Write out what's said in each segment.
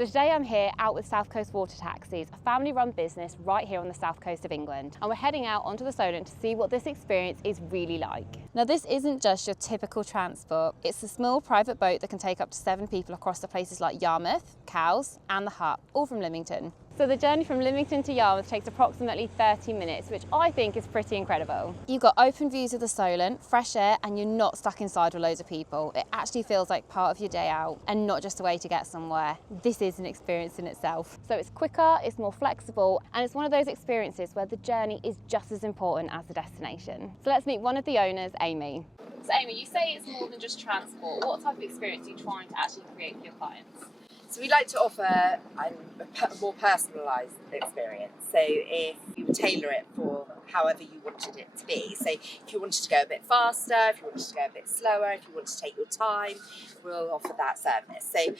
So today I'm here out with South Coast Water Taxis, a family-run business right here on the south coast of England. And we're heading out onto the Solent to see what this experience is really like. Now this isn't just your typical transport. It's a small private boat that can take up to 7 people across to places like Yarmouth, Cowes and the Hut, all from Lymington. So the journey from Lymington to Yarmouth takes approximately 30 minutes, which I think is pretty incredible. You've got open views of the Solent, fresh air, and you're not stuck inside with loads of people. It actually feels like part of your day out and not just a way to get somewhere. This is an experience in itself. So it's quicker, it's more flexible, and it's one of those experiences where the journey is just as important as the destination. So let's meet one of the owners, Amy. So Amy, you say it's more than just transport. What type of experience are you trying to actually create for your clients? So we like to offer a more personalised experience. So if you tailor it for however you wanted it to be. So if you wanted to go a bit faster, if you wanted to go a bit slower, if you want to take your time, we'll offer that service. So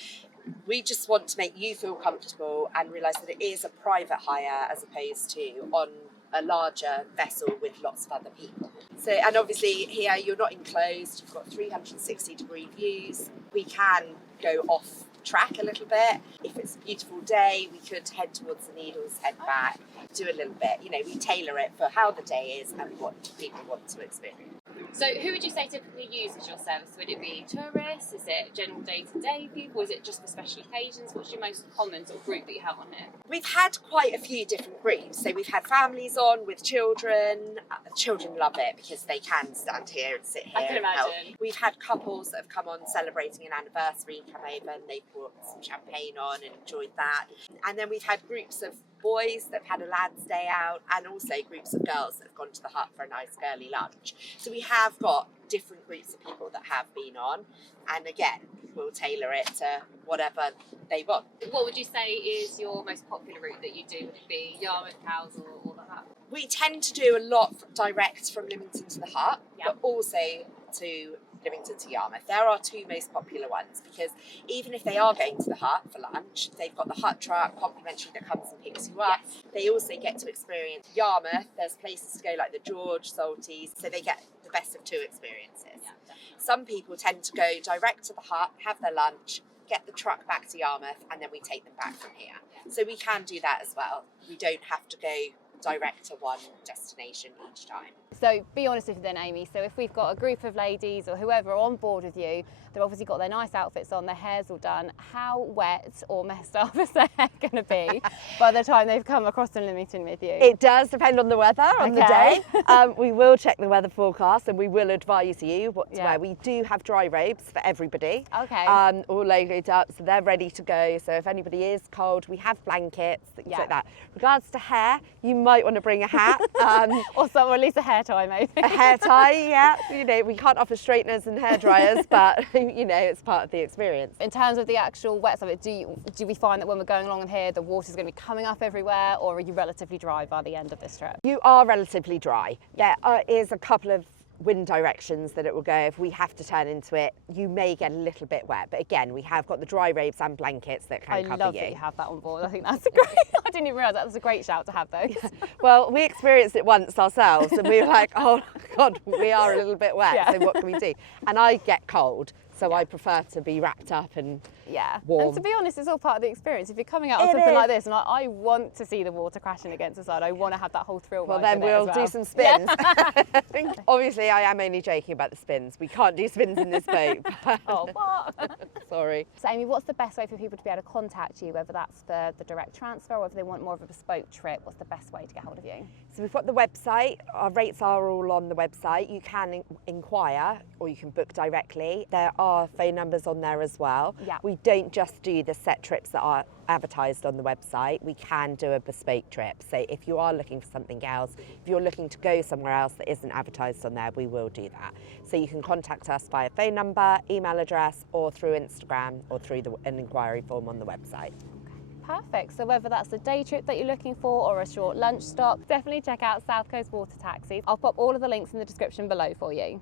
we just want to make you feel comfortable and realise that it is a private hire as opposed to on a larger vessel with lots of other people. So, and obviously here you're not enclosed, you've got 360-degree views. We can go off track a little bit. If it's a beautiful day, we could head towards the Needles, head back, do a little bit. You know, we tailor it for how the day is and what people want to experience. So who would you say typically uses your service? Would it be tourists? Is it general day-to-day people? Is it just for special occasions? What's your most common sort of group that you have on here? We've had quite a few different groups. So we've had families on with children. Children love it because they can stand here and sit here. I can imagine. We've had couples that have come on celebrating an anniversary, come over and they've brought some champagne on and enjoyed that. And then we've had groups of boys that have had a lad's day out and also groups of girls that have gone to the Hut for a nice girly lunch. So we have got different groups of people that have been on, and again we'll tailor it to whatever they want. What would you say is your most popular route that you do? Would it be Yarmouth, Cowes or the Hut? We tend to do a lot direct from Lymington to the Hut, but also to Lymington to Yarmouth. They're our two most popular ones because even if they are going to the Hut for lunch, they've got the Hut truck complimentary that comes and picks you up. Yes. They also get to experience Yarmouth. There's places to go like the George, Salties, so they get the best of two experiences. Yeah, some people tend to go direct to the Hut, have their lunch, get the truck back to Yarmouth, and then we take them back from here. Yeah. So we can do that as well. We don't have to go direct to one destination each time. So be honest with you then, Amy, so if we've got a group of ladies or whoever on board with you, they've obviously got their nice outfits on, their hair's all done, how wet or messed up is their hair going to be by the time they've come across to Lymington with you? It does depend on the weather, on the day. We will check the weather forecast and we will advise you what to wear. We do have dry robes for everybody, all logoed up, so they're ready to go. So if anybody is cold, we have blankets, things like that. Regards to hair, you might want to bring a hat. Or at least a hair tie maybe. A hair tie, yeah. You know, we can't offer straighteners and hair dryers, but you know, it's part of the experience. In terms of the actual wet of it, do we find that when we're going along in here, the water's going to be coming up everywhere, or are you relatively dry by the end of this trip? You are relatively dry. There is a couple of wind directions that it will go. If we have to turn into it, you may get a little bit wet, but again, we have got the dry robes and blankets that can cover you. I love that you have that on board. I think that's great. I didn't even realise that was a great shout to have those. Yeah. Well, we experienced it once ourselves and we were like, oh God, we are a little bit wet, so what can we do? And I get cold, so I prefer to be wrapped up and warm. And to be honest, it's all part of the experience. If you're coming out on something like this, and I want to see the water crashing against the side, I want to have that whole thrill. Well, then we'll do some spins. Yeah. Obviously, I am only joking about the spins. We can't do spins in this boat. Oh, what? Sorry. So, Amy, what's the best way for people to be able to contact you, whether that's for the direct transfer or if they want more of a bespoke trip? What's the best way to get hold of you? So we've got the website. Our rates are all on the website. You can inquire or you can book directly. There are phone numbers on there as well. Yeah. We don't just do the set trips that are advertised on the website. We can do a bespoke trip. So if you are looking for something else, if you're looking to go somewhere else that isn't advertised on there, we will do that. So you can contact us via phone number, email address, or through Instagram or through an inquiry form on the website. Perfect. So whether that's a day trip that you're looking for or a short lunch stop, definitely check out South Coast Water Taxis. I'll pop all of the links in the description below for you.